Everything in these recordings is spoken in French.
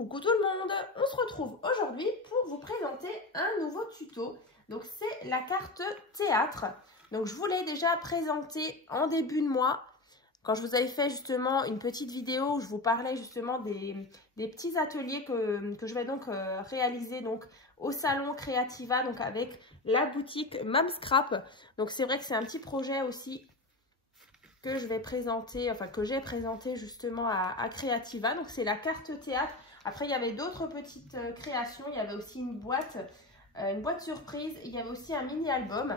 Coucou tout le monde, on se retrouve aujourd'hui pour vous présenter un nouveau tuto. Donc c'est la carte théâtre. Donc je vous l'ai déjà présenté en début de mois, quand je vous avais fait justement une petite vidéo où je vous parlais justement des petits ateliers que je vais donc réaliser donc au salon Creativa, donc avec la boutique Mamscrap. Donc c'est vrai que c'est un petit projet aussi que je vais présenter, enfin que j'ai présenté justement à Creativa. Donc c'est la carte théâtre. Après il y avait d'autres petites créations, il y avait aussi une boîte surprise, il y avait aussi un mini album.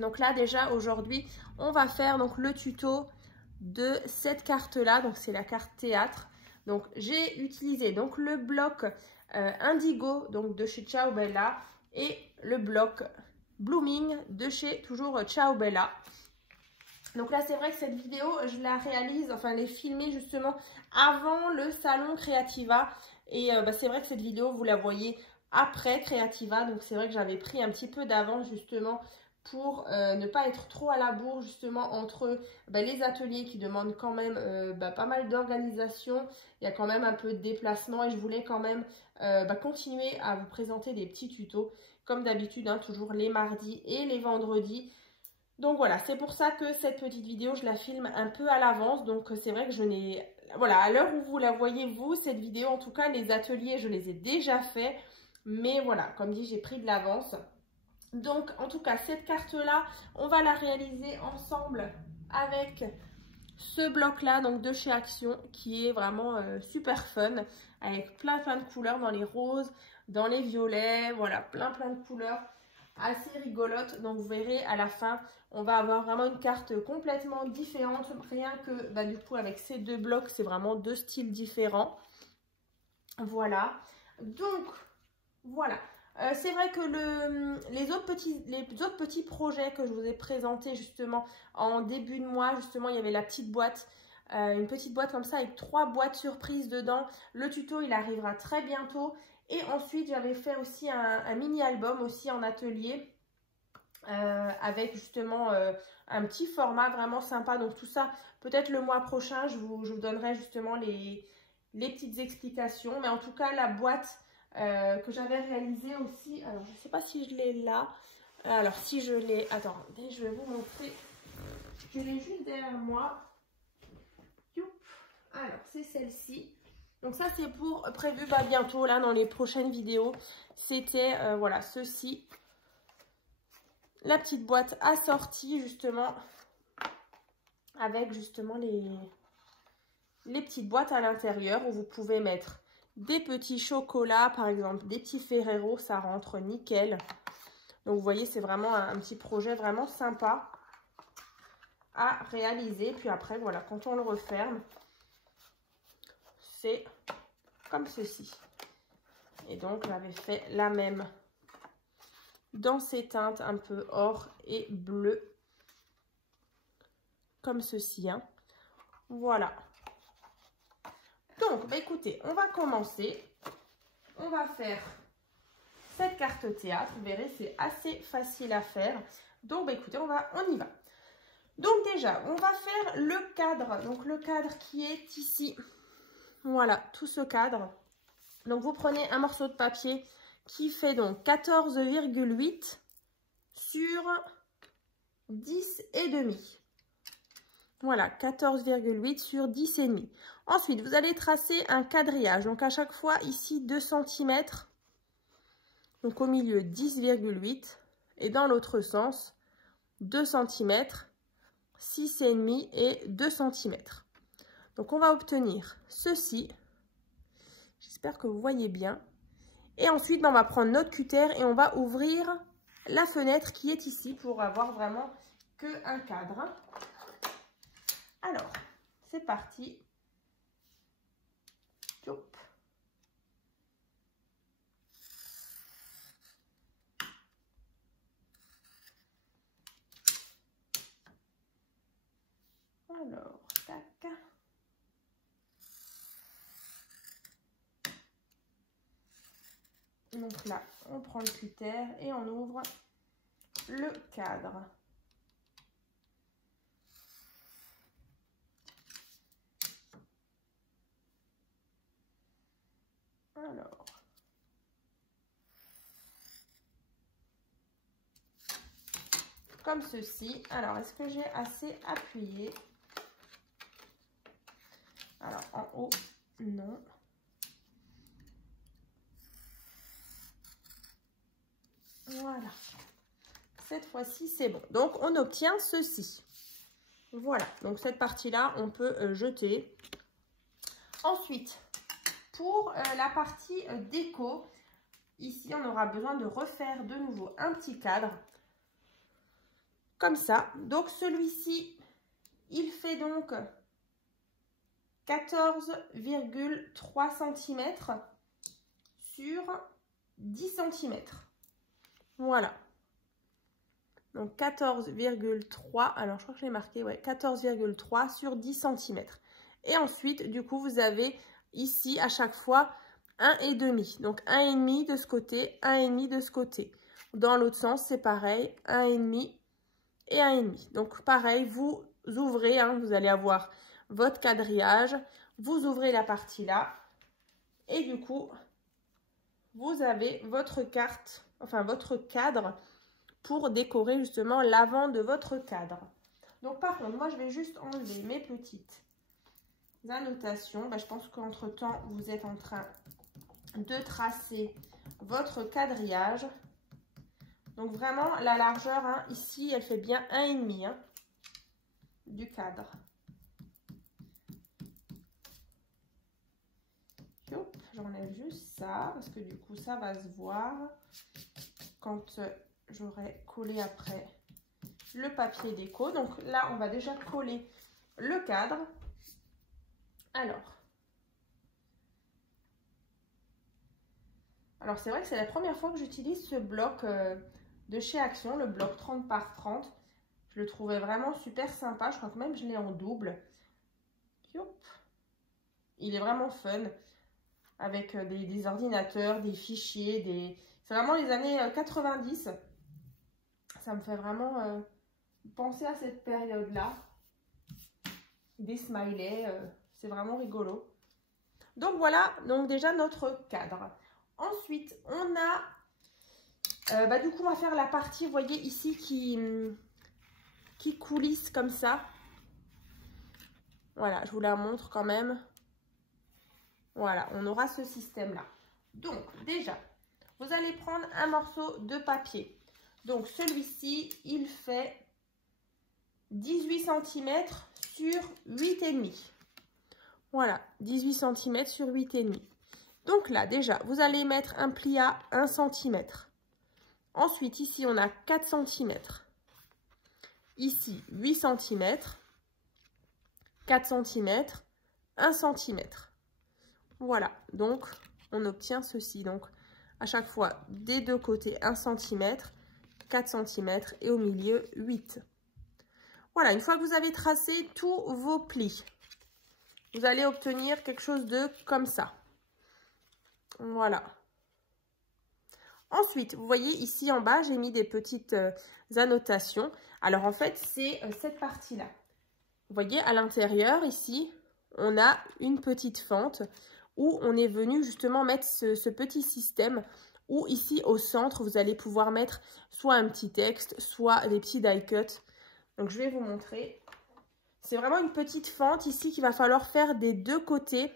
Donc là déjà aujourd'hui on va faire donc le tuto de cette carte là, donc c'est la carte théâtre. Donc j'ai utilisé donc le bloc Indigo donc de chez Ciao Bella et le bloc Blooming de chez toujours Ciao Bella. Donc là c'est vrai que cette vidéo je la réalise, enfin elle est filmée justement avant le salon Creativa et c'est vrai que cette vidéo vous la voyez après Creativa, donc c'est vrai que j'avais pris un petit peu d'avance justement pour ne pas être trop à la bourre justement entre les ateliers qui demandent quand même pas mal d'organisation, il y a quand même un peu de déplacement et je voulais quand même continuer à vous présenter des petits tutos comme d'habitude, hein, toujours les mardis et les vendredis. Donc voilà, c'est pour ça que cette petite vidéo, je la filme un peu à l'avance. Donc c'est vrai que je n'ai... Voilà, à l'heure où vous la voyez, vous, cette vidéo, en tout cas, les ateliers, je les ai déjà faits. Mais voilà, comme dit, j'ai pris de l'avance. Donc, en tout cas, cette carte-là, on va la réaliser ensemble avec ce bloc-là, donc de chez Action, qui est vraiment super fun, avec plein de couleurs dans les roses, dans les violets, voilà, plein de couleurs assez rigolotes. Donc, vous verrez, à la fin, on va avoir vraiment une carte complètement différente, rien que, du coup, avec ces deux blocs, c'est vraiment deux styles différents. Voilà, donc, voilà. C'est vrai que les autres petits projets que je vous ai présentés justement en début de mois, justement il y avait la petite boîte, une petite boîte comme ça avec 3 boîtes surprises dedans. Le tuto il arrivera très bientôt. Et ensuite j'avais fait aussi un mini album aussi en atelier avec justement un petit format vraiment sympa. Donc tout ça peut-être le mois prochain je vous donnerai justement les petites explications. Mais en tout cas la boîte que j'avais réalisé aussi, alors je ne sais pas si je l'ai là, alors si je l'ai, attendez, je vais vous montrer, je l'ai juste derrière moi. Alors c'est celle-ci, donc ça c'est pour prévu bientôt là dans les prochaines vidéos. C'était voilà ceci, la petite boîte assortie justement avec justement les petites boîtes à l'intérieur où vous pouvez mettre des petits chocolats, par exemple des petits Ferrero, ça rentre nickel. Donc vous voyez, c'est vraiment un petit projet vraiment sympa à réaliser. Puis après, voilà, quand on le referme, c'est comme ceci. Et donc, j'avais fait la même dans ces teintes un peu or et bleu, comme ceci, hein. Voilà. Donc, écoutez, on va commencer. On va faire cette carte théâtre. Vous verrez, c'est assez facile à faire. Donc, écoutez, on y va. Donc, déjà, on va faire le cadre. Donc, le cadre qui est ici. Voilà, tout ce cadre. Donc, vous prenez un morceau de papier qui fait donc 14,8 sur 10,5. Voilà, 14,8 sur 10,5. Ensuite, vous allez tracer un quadrillage. Donc, à chaque fois, ici, 2 cm. Donc, au milieu, 10,8. Et dans l'autre sens, 2 cm, 6,5 et 2 cm. Donc, on va obtenir ceci. J'espère que vous voyez bien. Et ensuite, on va prendre notre cutter et on va ouvrir la fenêtre qui est ici pour avoir vraiment qu'un cadre. Alors, c'est parti. Hop. Alors, tac. Donc là, on prend le cutter et on ouvre le cadre. Alors. Comme ceci. Alors, est-ce que j'ai assez appuyé? Alors, en haut, non. Voilà. Cette fois-ci, c'est bon. Donc, on obtient ceci. Voilà. Donc, cette partie-là, on peut jeter. Ensuite, pour la partie déco, ici, on aura besoin de refaire de nouveau un petit cadre. Comme ça. Donc, celui-ci, il fait donc 14,3 cm sur 10 cm. Voilà. Donc 14,3, alors je crois que je l'ai marqué, ouais, 14,3 sur 10 cm. Et ensuite, du coup, vous avez ici à chaque fois 1,5. Donc 1,5 de ce côté, 1,5 de ce côté. Dans l'autre sens, c'est pareil, 1,5 et 1,5. Donc pareil, vous ouvrez, hein, vous allez avoir votre quadrillage, vous ouvrez la partie là, et du coup, vous avez votre carte, enfin votre cadre, pour décorer justement l'avant de votre cadre. Donc par contre, moi je vais juste enlever mes petites annotations. Je pense qu'entre-temps, vous êtes en train de tracer votre quadrillage. Donc vraiment, la largeur, hein, ici, elle fait bien 1,5 hein, du cadre. J'enlève juste ça, parce que du coup, ça va se voir quand j'aurai collé après le papier déco. Donc là, on va déjà coller le cadre. Alors c'est vrai que c'est la première fois que j'utilise ce bloc de chez Action, le bloc 30 par 30. Je le trouvais vraiment super sympa. Je crois que même je l'ai en double. Il est vraiment fun avec des ordinateurs, des fichiers, c'est vraiment les années 90. Ça me fait vraiment penser à cette période-là. Des smileys, c'est vraiment rigolo. Donc voilà, donc déjà notre cadre. Ensuite, on a, du coup, on va faire la partie, vous voyez ici, qui coulisse comme ça. Voilà, je vous la montre quand même. Voilà, on aura ce système-là. Donc, déjà, vous allez prendre un morceau de papier. Donc, celui-ci, il fait 18 cm sur 8,5. Voilà, 18 cm sur 8,5. Donc là, déjà, vous allez mettre un pli à 1 cm. Ensuite, ici, on a 4 cm. Ici, 8 cm. 4 cm. 1 cm. Voilà, donc on obtient ceci. Donc, à chaque fois, des deux côtés, 1 cm, 4 cm et au milieu, 8. Voilà, une fois que vous avez tracé tous vos plis, vous allez obtenir quelque chose de comme ça. Voilà. Ensuite, vous voyez ici en bas, j'ai mis des petites annotations. Alors, en fait, c'est cette partie-là. Vous voyez, à l'intérieur, ici, on a une petite fente où on est venu justement mettre ce petit système où ici, au centre, vous allez pouvoir mettre soit un petit texte, soit des petits die cuts. Donc, je vais vous montrer. C'est vraiment une petite fente ici qu'il va falloir faire des deux côtés,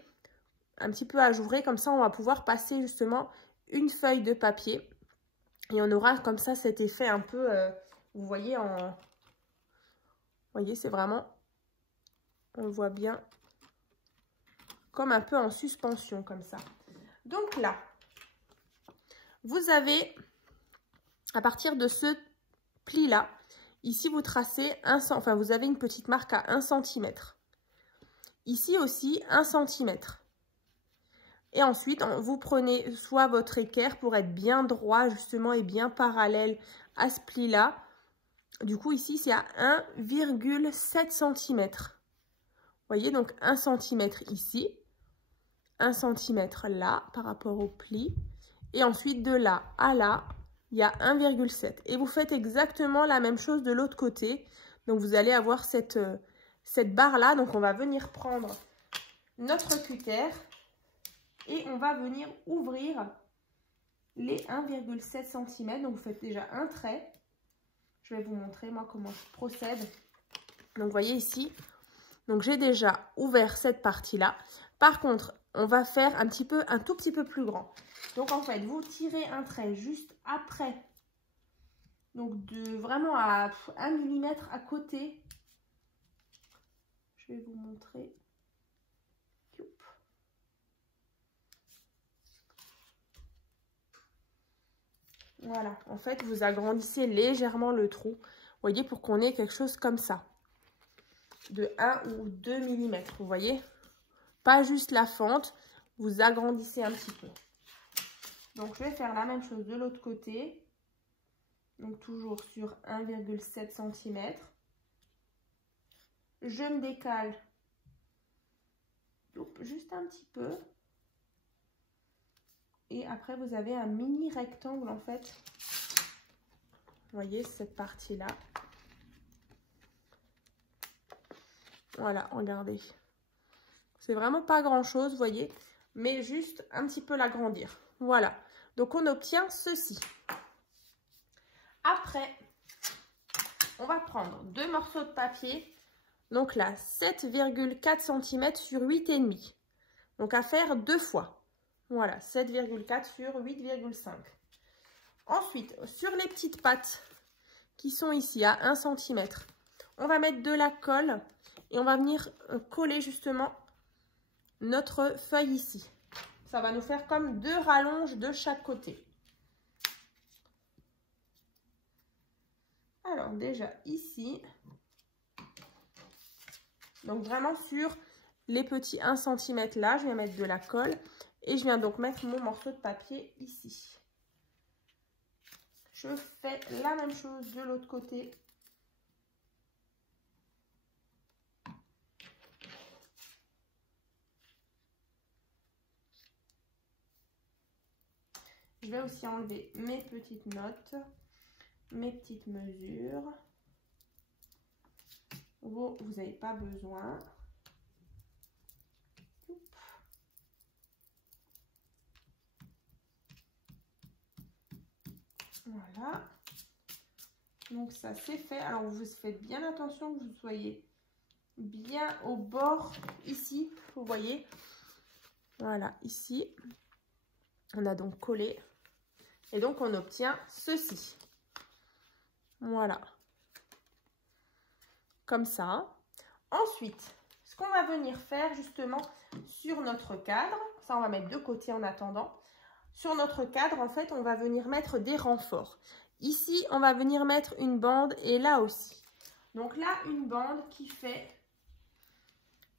un petit peu ajouré. Comme ça, on va pouvoir passer justement une feuille de papier. Et on aura comme ça cet effet un peu, vous voyez, vous voyez, c'est vraiment, on le voit bien, comme un peu en suspension, comme ça. Donc là, vous avez, à partir de ce pli-là, ici, vous tracez vous avez une petite marque à 1 cm. Ici aussi, 1 cm. Et ensuite, vous prenez soit votre équerre pour être bien droit, justement, et bien parallèle à ce pli-là. Du coup, ici, c'est à 1,7 cm. Vous voyez, donc 1 cm ici, 1 cm là, par rapport au pli. Et ensuite, de là à là, il y a 1,7. Et vous faites exactement la même chose de l'autre côté. Donc, vous allez avoir cette barre-là. Donc, on va venir prendre notre cutter. Et on va venir ouvrir les 1,7 cm. Donc vous faites déjà un trait. Je vais vous montrer moi comment je procède. Donc vous voyez ici, donc j'ai déjà ouvert cette partie-là. Par contre, on va faire un tout petit peu plus grand. Donc en fait, vous tirez un trait juste après. Donc vraiment à 1 mm à côté. Je vais vous montrer. Voilà, en fait, vous agrandissez légèrement le trou. Vous voyez, pour qu'on ait quelque chose comme ça. De 1 ou 2 mm, vous voyez. Pas juste la fente, vous agrandissez un petit peu. Donc, je vais faire la même chose de l'autre côté. Donc, toujours sur 1,7 cm. Je me décale juste un petit peu. Et après, vous avez un mini rectangle, en fait. Vous voyez, cette partie-là. Voilà, regardez. C'est vraiment pas grand-chose, vous voyez. Mais juste un petit peu l'agrandir. Voilà. Donc, on obtient ceci. Après, on va prendre 2 morceaux de papier. Donc là, 7,4 cm sur 8,5. Donc à faire 2 fois. Voilà, 7,4 sur 8,5. Ensuite, sur les petites pattes qui sont ici à 1 cm, on va mettre de la colle et on va venir coller justement notre feuille ici. Ça va nous faire comme 2 rallonges de chaque côté. Alors déjà ici, donc vraiment sur les petits 1 cm là, je viens mettre de la colle et je viens donc mettre mon morceau de papier ici. Je fais la même chose de l'autre côté. Je vais aussi enlever mes petites notes, mes petites mesures. Vous n'avez pas besoin. Voilà. Donc ça c'est fait. Alors vous faites bien attention que vous soyez bien au bord ici. Vous voyez. Voilà, ici. On a donc collé. Et donc on obtient ceci. Voilà. Comme ça. Ensuite, ce qu'on va venir faire justement sur notre cadre, ça on va mettre de côté en attendant. Sur notre cadre, en fait, on va venir mettre des renforts. Ici, on va venir mettre une bande et là aussi. Donc là, une bande qui fait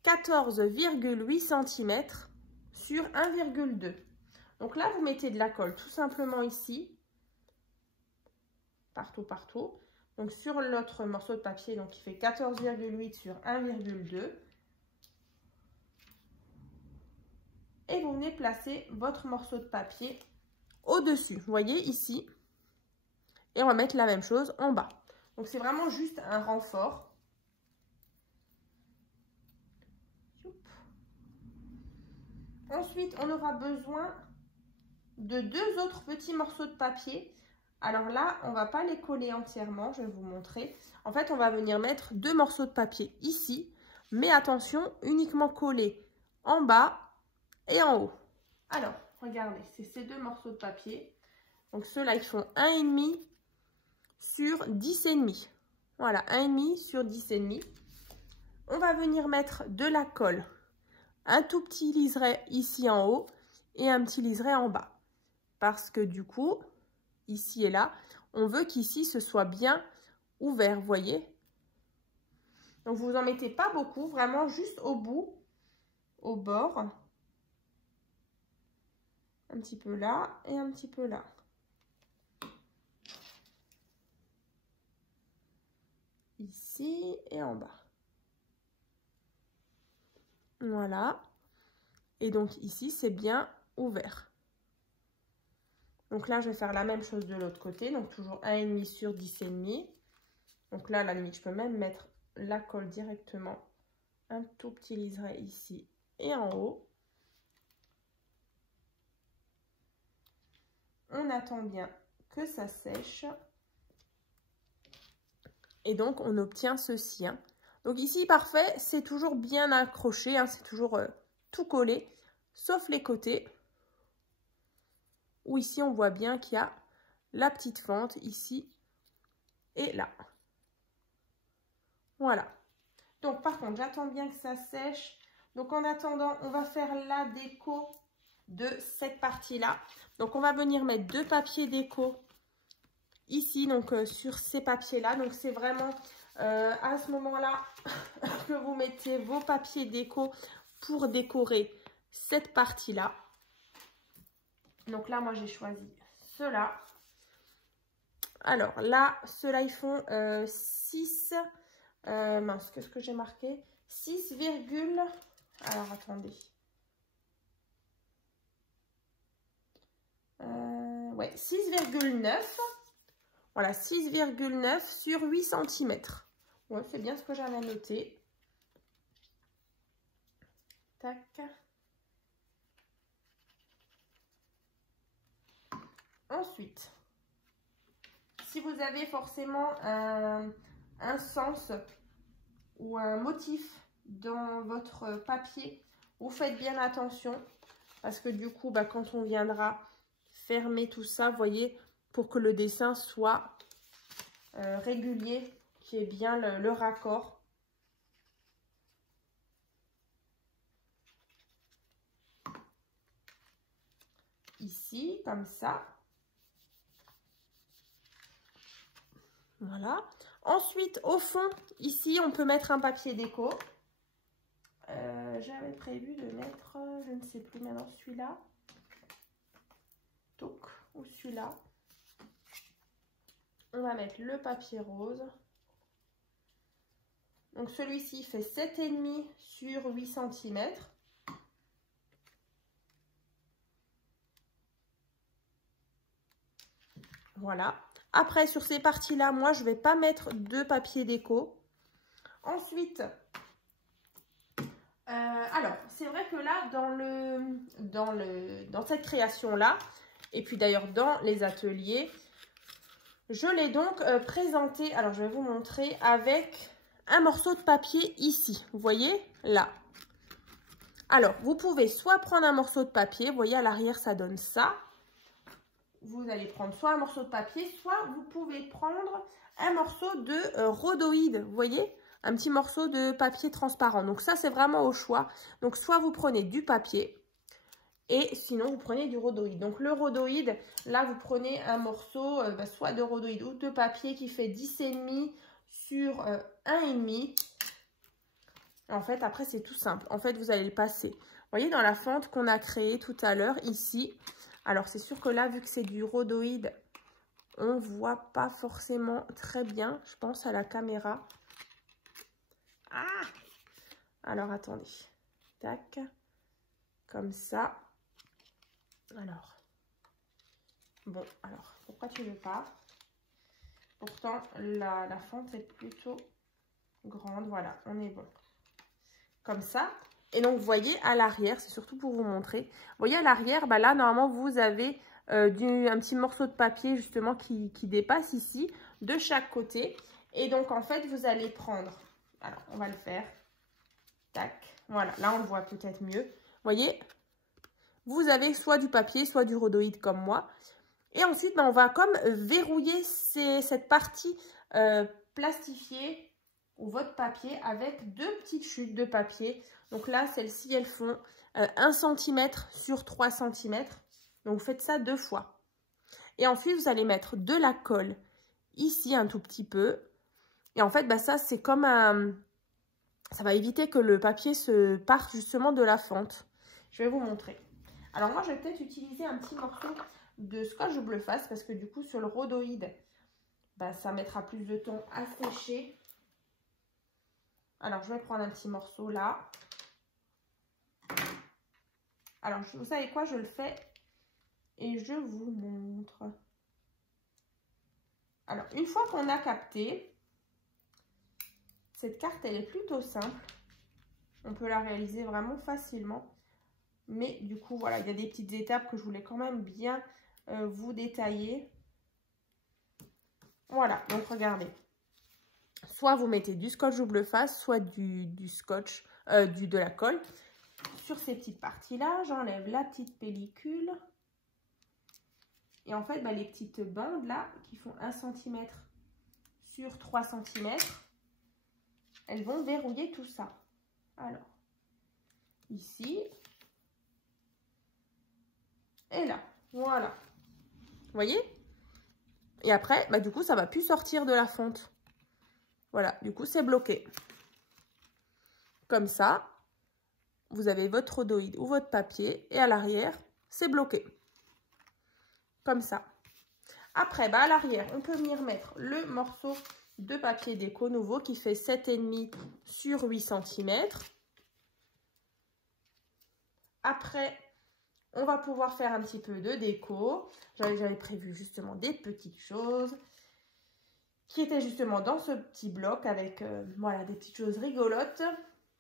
14,8 cm sur 1,2. Donc là, vous mettez de la colle tout simplement ici. Partout, partout. Donc sur l'autre morceau de papier, donc qui fait 14,8 sur 1,2. Et vous venez placer votre morceau de papier au-dessus. Vous voyez ici. Et on va mettre la même chose en bas. Donc c'est vraiment juste un renfort. Ensuite, on aura besoin de 2 autres petits morceaux de papier. Alors là, on ne va pas les coller entièrement, je vais vous montrer. En fait, on va venir mettre 2 morceaux de papier ici. Mais attention, uniquement coller en bas et en haut. Alors, regardez, c'est ces 2 morceaux de papier. Donc ceux-là, ils font 1,5 sur 10,5. Voilà, 1,5 sur 10,5. On va venir mettre de la colle. Un tout petit liseré ici en haut et un petit liseré en bas. Parce que du coup, ici et là, on veut qu'ici, ce soit bien ouvert, vous voyez. Donc, vous en mettez pas beaucoup, vraiment juste au bout, au bord. Un petit peu là et un petit peu là. Ici et en bas. Voilà. Et donc ici, c'est bien ouvert. Donc là, je vais faire la même chose de l'autre côté. Donc toujours 1,5 sur 10,5. Donc là, à la limite, je peux même mettre la colle directement. Un tout petit liseré ici et en haut. on attend bien que ça sèche. Et donc, on obtient ceci. Hein. Donc ici, parfait, c'est toujours bien accroché, hein, c'est toujours tout collé, sauf les côtés. Où ici, on voit bien qu'il y a la petite fente ici et là. Voilà. Donc, par contre, j'attends bien que ça sèche. Donc, en attendant, on va faire la déco de cette partie-là. Donc, on va venir mettre 2 papiers déco ici, donc sur ces papiers-là. Donc, c'est vraiment à ce moment-là que vous mettez vos papiers déco pour décorer cette partie-là. Donc là, moi, j'ai choisi ceux-là. Alors là, ceux-là, ils font 6... mince, qu'est-ce que j'ai marqué? 6, alors, attendez. Ouais, 6,9. Voilà, 6,9 sur 8 cm. Ouais, c'est bien ce que j'avais noté. Tac. Ensuite, si vous avez forcément un sens ou un motif dans votre papier, vous faites bien attention parce que du coup, quand on viendra fermer tout ça, vous voyez, pour que le dessin soit régulier, qu'il y ait bien le raccord. Ici, comme ça. Voilà. Ensuite, au fond, ici, on peut mettre un papier déco. J'avais prévu de mettre, je ne sais plus maintenant, celui-là. Ou celui-là. On va mettre le papier rose. Donc, celui-ci fait 7,5 sur 8 cm. Voilà. Après, sur ces parties-là, moi, je ne vais pas mettre de papier déco. Ensuite, alors, c'est vrai que là, dans cette création-là, et puis d'ailleurs dans les ateliers, je l'ai donc présenté, alors je vais vous montrer, avec un morceau de papier ici. Vous voyez, là. Alors, vous pouvez soit prendre un morceau de papier, vous voyez, à l'arrière, ça donne ça. Vous allez prendre soit un morceau de papier, soit vous pouvez prendre un morceau de rhodoïde, vous voyez, un petit morceau de papier transparent. Donc ça, c'est vraiment au choix. Donc soit vous prenez du papier et sinon vous prenez du rhodoïde. Donc le rhodoïde, là, vous prenez un morceau soit de rhodoïde ou de papier qui fait 10,5 sur 1,5. En fait, après, c'est tout simple. En fait, vous allez le passer. Vous voyez, dans la fente qu'on a créée tout à l'heure, ici. Alors, c'est sûr que là, vu que c'est du rhodoïde, on ne voit pas forcément très bien, je pense, à la caméra. Ah! Alors, attendez. Tac. Comme ça. Alors. Bon, alors, pourquoi tu veux pas? Pourtant, la fente est plutôt grande. Voilà, on est bon. Comme ça. Et donc, vous voyez, à l'arrière, c'est surtout pour vous montrer. Vous voyez, à l'arrière, là, normalement, vous avez un petit morceau de papier, justement, qui dépasse ici, de chaque côté. Et donc, en fait, vous allez prendre... Alors, on va le faire. Tac. Voilà, là, on le voit peut-être mieux. Vous voyez, vous avez soit du papier, soit du rhodoïde, comme moi. Et ensuite, on va comme verrouiller cette partie plastifiée ou votre papier avec 2 petites chutes de papier. Donc là, celles-ci, elles font 1 cm sur 3 cm. Donc, vous faites ça 2 fois. Et ensuite, vous allez mettre de la colle ici un tout petit peu. Et en fait, ça, c'est comme un... Ça va éviter que le papier se parte justement de la fente. Je vais vous montrer. Alors, moi, je vais peut-être utiliser un petit morceau de scotch bleu face parce que du coup, sur le rhodoïde, ça mettra plus de temps à sécher. Alors, je vais prendre un petit morceau là. Alors, vous savez quoi? Je le fais et je vous montre. Alors, une fois qu'on a capté, cette carte, elle est plutôt simple. On peut la réaliser vraiment facilement. Mais du coup, voilà, il y a des petites étapes que je voulais quand même bien vous détailler. Voilà, donc regardez. Soit vous mettez du scotch double face, soit du scotch, de la colle. Sur ces petites parties-là, j'enlève la petite pellicule. Et en fait, les petites bandes là, qui font 1 cm sur 3 cm, elles vont verrouiller tout ça. Alors, ici et là, voilà. Vous voyez? Et après, du coup, ça ne va plus sortir de la fonte. Voilà, du coup, c'est bloqué. Comme ça, vous avez votre rhodoïde ou votre papier et à l'arrière, c'est bloqué. Comme ça. Après, à l'arrière, on peut venir mettre le morceau de papier déco nouveau qui fait 7,5 sur 8 cm. Après, on va pouvoir faire un petit peu de déco. J'avais prévu justement des petites choses qui étaient justement dans ce petit bloc avec voilà, des petites choses rigolotes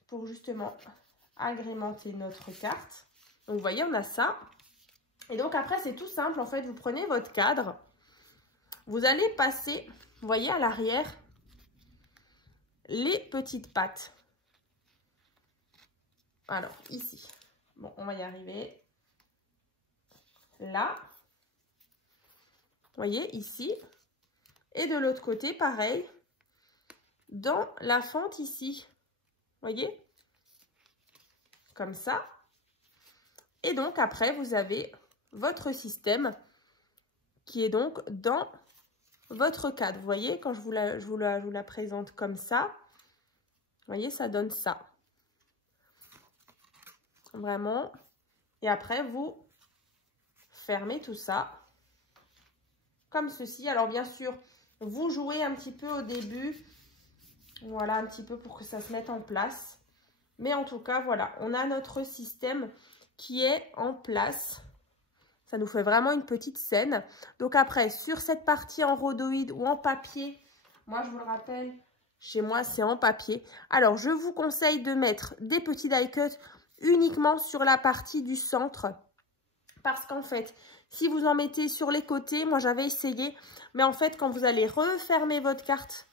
pour justement agrémenter notre carte. Donc, vous voyez, on a ça. Et donc, après, c'est tout simple. En fait, vous prenez votre cadre. Vous allez passer, vous voyez, à l'arrière, les petites pattes. Alors, ici. Bon, on va y arriver. Là. Vous voyez, ici. Et de l'autre côté, pareil. Dans la fente ici. Vous voyez? Comme ça. Et donc, après, vous avez votre système qui est donc dans votre cadre. Vous voyez, quand je vous la présente comme ça, vous voyez, ça donne ça. Vraiment. Et après, vous fermez tout ça comme ceci. Alors, bien sûr, vous jouez un petit peu au début. Voilà, un petit peu pour que ça se mette en place. Mais en tout cas, voilà, on a notre système qui est en place. Ça nous fait vraiment une petite scène. Donc après, sur cette partie en rhodoïde ou en papier, moi je vous le rappelle, chez moi c'est en papier. Alors je vous conseille de mettre des petits die cuts uniquement sur la partie du centre. Parce qu'en fait, si vous en mettez sur les côtés, moi j'avais essayé. Mais en fait, quand vous allez refermer votre carte,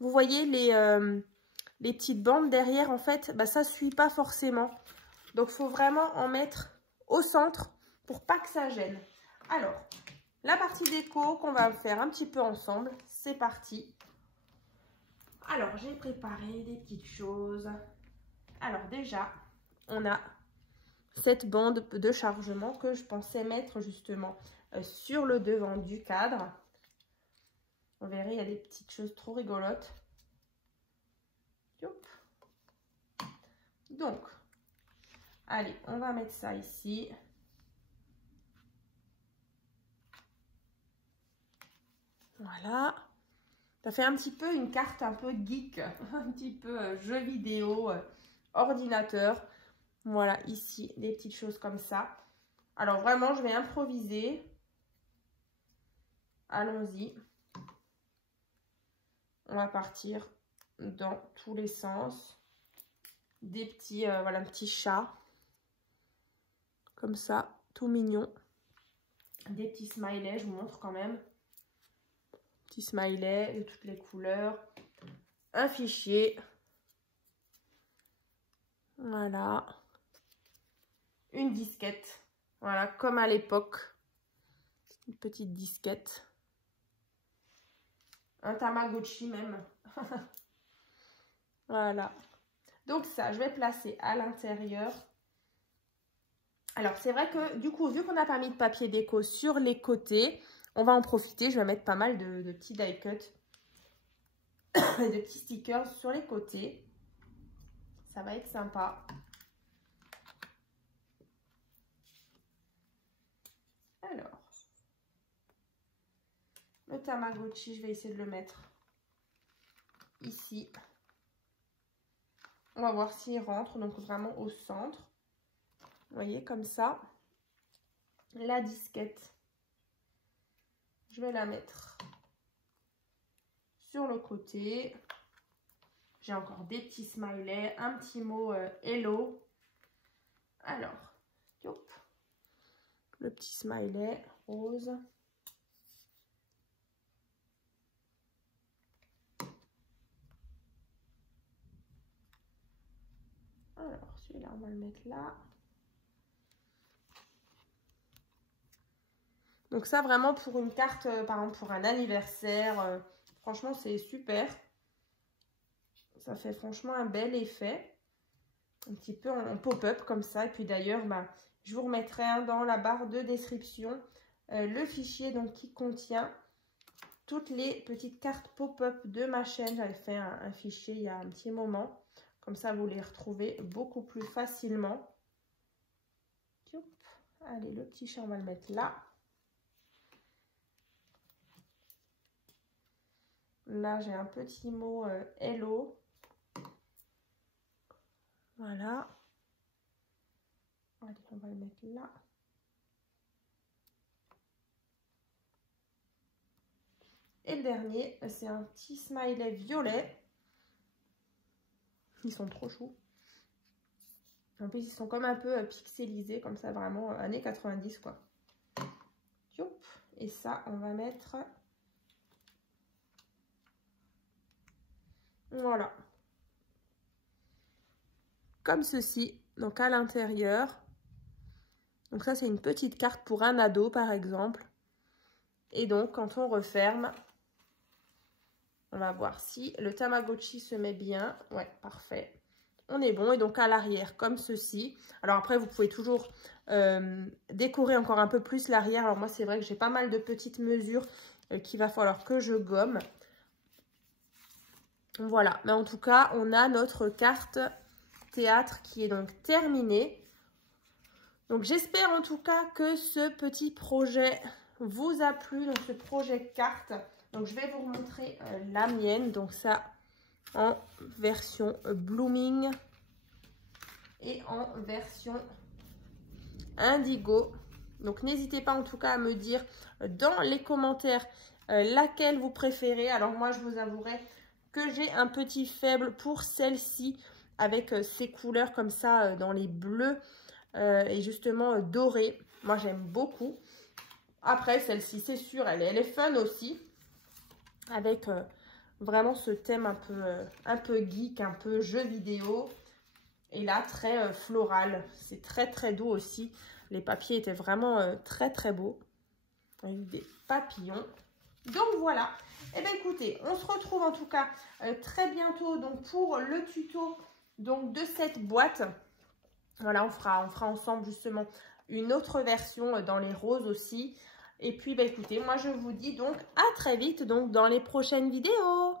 vous voyez les petites bandes derrière, en fait, ça ne suit pas forcément. Donc il faut vraiment en mettre au centre pour pas que ça gêne. Alors, la partie déco qu'on va faire un petit peu ensemble, c'est parti. Alors, j'ai préparé des petites choses. Alors déjà, on a cette bande de chargement que je pensais mettre justement sur le devant du cadre. Vous verrez, il y a des petites choses trop rigolotes. Youp. Donc, allez, on va mettre ça ici. Voilà. Ça fait un petit peu une carte un peu geek, un petit peu jeu vidéo, ordinateur. Voilà, ici, des petites choses comme ça. Alors vraiment, je vais improviser. Allons-y. On va partir dans tous les sens. Des petits, voilà, un petit chat. Comme ça, tout mignon. Des petits smileys, je vous montre quand même. Petit smiley de toutes les couleurs. Un fichier. Voilà. Une disquette. Voilà, comme à l'époque. Une petite disquette. Un Tamagotchi même. Voilà. Donc ça, je vais placer à l'intérieur. Alors, c'est vrai que du coup, vu qu'on n'a pas mis de papier déco sur les côtés, on va en profiter. Je vais mettre pas mal de petits die cuts et de petits stickers sur les côtés. Ça va être sympa. Alors, le Tamagotchi, je vais essayer de le mettre ici. On va voir s'il rentre, donc vraiment au centre. Vous voyez, comme ça. La disquette, je vais la mettre sur le côté. J'ai encore des petits smileys, un petit mot hello. Alors, hop. le petit smiley rose. Alors, celui-là, on va le mettre là. Donc ça, vraiment, pour une carte, par exemple, pour un anniversaire, franchement, c'est super. Ça fait franchement un bel effet. Un petit peu en pop-up comme ça. Et puis d'ailleurs, bah, je vous remettrai dans la barre de description le fichier donc, qui contient toutes les petites cartes pop-up de ma chaîne. J'avais fait un fichier il y a un petit moment. Comme ça, vous les retrouvez beaucoup plus facilement. Allez, le petit chat, on va le mettre là. Là, j'ai un petit mot hello. Voilà. Allez, on va le mettre là. Et le dernier, c'est un petit smiley violet. Ils sont trop choux. En plus, ils sont comme un peu pixelisés, comme ça, vraiment années 90, quoi. Et ça, on va mettre... Voilà. Comme ceci, donc à l'intérieur. Donc ça, c'est une petite carte pour un ado, par exemple. Et donc, quand on referme, on va voir si le Tamagotchi se met bien. Ouais, parfait. On est bon. Et donc, à l'arrière, comme ceci. Alors après, vous pouvez toujours décorer encore un peu plus l'arrière. Alors moi, c'est vrai que j'ai pas mal de petites mesures qu'il va falloir que je gomme. Voilà. Mais en tout cas, on a notre carte théâtre qui est donc terminée. Donc, j'espère en tout cas que ce petit projet vous a plu. Donc, ce projet carte. Donc, je vais vous remontrer la mienne. Donc, ça en version blooming et en version indigo. Donc, n'hésitez pas en tout cas à me dire dans les commentaires laquelle vous préférez. Alors, moi, je vous avouerai que j'ai un petit faible pour celle-ci avec ces couleurs comme ça dans les bleus et justement dorés. Moi, j'aime beaucoup. Après, celle-ci, c'est sûr, elle est fun aussi avec vraiment ce thème un peu geek, un peu jeu vidéo. Et là, très floral. C'est très, très doux aussi. Les papiers étaient vraiment très, très beaux. Avec des papillons. Donc, voilà. Eh bien, écoutez, on se retrouve en tout cas très bientôt donc, pour le tuto donc, de cette boîte. Voilà, on fera ensemble justement une autre version dans les roses aussi. Et puis, bah, écoutez, moi, je vous dis donc à très vite donc, dans les prochaines vidéos.